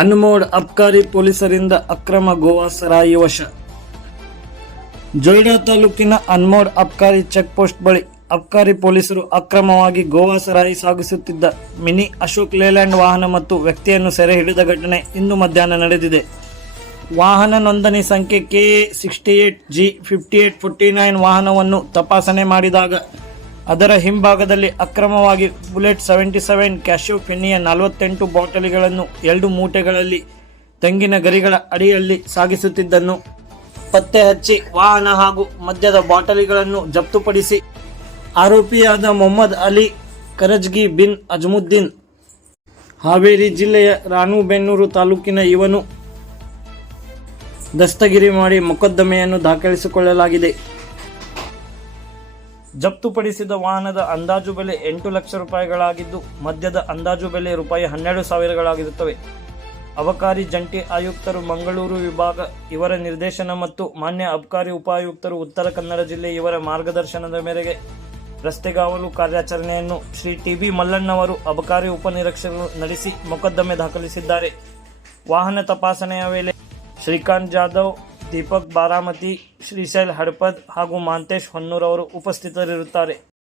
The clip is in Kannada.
ಅನ್ಮೋಡ್ ಅಬ್ಕಾರಿ ಪೊಲೀಸರಿಂದ ಅಕ್ರಮ ಗೋವಾ ಸರಾಯಿ ವಶ. ಜೊಯ್ಡಾ ತಾಲೂಕಿನ ಅನ್ಮೋಡ್ ಅಬ್ಕಾರಿ ಚೆಕ್ ಪೋಸ್ಟ್ ಬಳಿ ಅಬ್ಕಾರಿ ಪೊಲೀಸರು ಅಕ್ರಮವಾಗಿ ಗೋವಾ ಸರಾಯಿ ಸಾಗಿಸುತ್ತಿದ್ದ ಮಿನಿ ಅಶೋಕ್ ಲೇಲ್ಯಾಂಡ್ ವಾಹನ ಮತ್ತು ವ್ಯಕ್ತಿಯನ್ನು ಸೆರೆ ಹಿಡಿದ ಘಟನೆ ಇಂದು ಮಧ್ಯಾಹ್ನ ನಡೆದಿದೆ. ವಾಹನ ನೋಂದಣಿ ಸಂಖ್ಯೆ KA68G5849 ವಾಹನವನ್ನು ತಪಾಸಣೆ ಮಾಡಿದಾಗ ಅದರ ಹಿಂಭಾಗದಲ್ಲಿ ಅಕ್ರಮವಾಗಿ ಬುಲೆಟ್ 77 ಕ್ಯಾಶಿಯೋ ಫೆನ್ನಿಯ 48 ಬಾಟಲಿಗಳನ್ನು 2 ಮೂಟೆಗಳಲ್ಲಿ ತೆಂಗಿನ ಗರಿಗಳ ಅಡಿಯಲ್ಲಿ ಸಾಗಿಸುತ್ತಿದ್ದನ್ನು ಪತ್ತೆ ಹಚ್ಚಿ ವಾಹನ ಹಾಗೂ ಮದ್ಯದ ಬಾಟಲಿಗಳನ್ನು ಜಪ್ತುಪಡಿಸಿ ಆರೋಪಿಯಾದ ಮೊಹಮ್ಮದ್ ಅಲಿ ಕರಜ್ಗಿ ಬಿನ್ ಅಜ್ಮುದ್ದೀನ್ ಹಾವೇರಿ ಜಿಲ್ಲೆಯ ರಾಣೂಬೆನ್ನೂರು ತಾಲೂಕಿನ ಇವನು ದಸ್ತಗಿರಿ ಮಾಡಿ ಮೊಕದ್ದಮೆಯನ್ನು ದಾಖಲಿಸಿಕೊಳ್ಳಲಾಗಿದೆ. ಜಪ್ತುಪಡಿಸಿದ ವಾಹನದ ಅಂದಾಜು ಬೆಲೆ 8 ಲಕ್ಷ ರೂಪಾಯಿಗಳಾಗಿದ್ದು ಮದ್ಯದ ಅಂದಾಜು ಬೆಲೆ ರೂಪಾಯಿ 12,000ಗಳಾಗಿರುತ್ತವೆ. ಅಬಕಾರಿ ಜಂಟಿ ಆಯುಕ್ತರು ಮಂಗಳೂರು ವಿಭಾಗ ಇವರ ನಿರ್ದೇಶನ ಮತ್ತು ಮಾನ್ಯ ಅಬಕಾರಿ ಉಪಾಯುಕ್ತರು ಉತ್ತರ ಕನ್ನಡ ಜಿಲ್ಲೆ ಇವರ ಮಾರ್ಗದರ್ಶನದ ಮೇರೆಗೆ ರಸ್ತೆಗಾವಲು ಕಾರ್ಯಾಚರಣೆಯನ್ನು ಶ್ರೀ TB ಮಲ್ಲಣ್ಣವರು ಅಬಕಾರಿ ಉಪನಿರೀಕ್ಷಕರು ನಡೆಸಿ ಮೊಕದ್ದಮೆ ದಾಖಲಿಸಿದ್ದಾರೆ. ವಾಹನ ತಪಾಸಣೆಯ ವೇಳೆ ಶ್ರೀಕಾಂತ್ ಜಾಧವ್, ದೀಪಕ್ ಬಾರಾಮತಿ, ಶ್ರೀಶೈಲ್ ಹಡಪದ್ ಹಾಗೂ ಮಾಂತೇಶ್ ಹೊನ್ನೂರ್ ಅವರು ಉಪಸ್ಥಿತರಿರುತ್ತಾರೆ.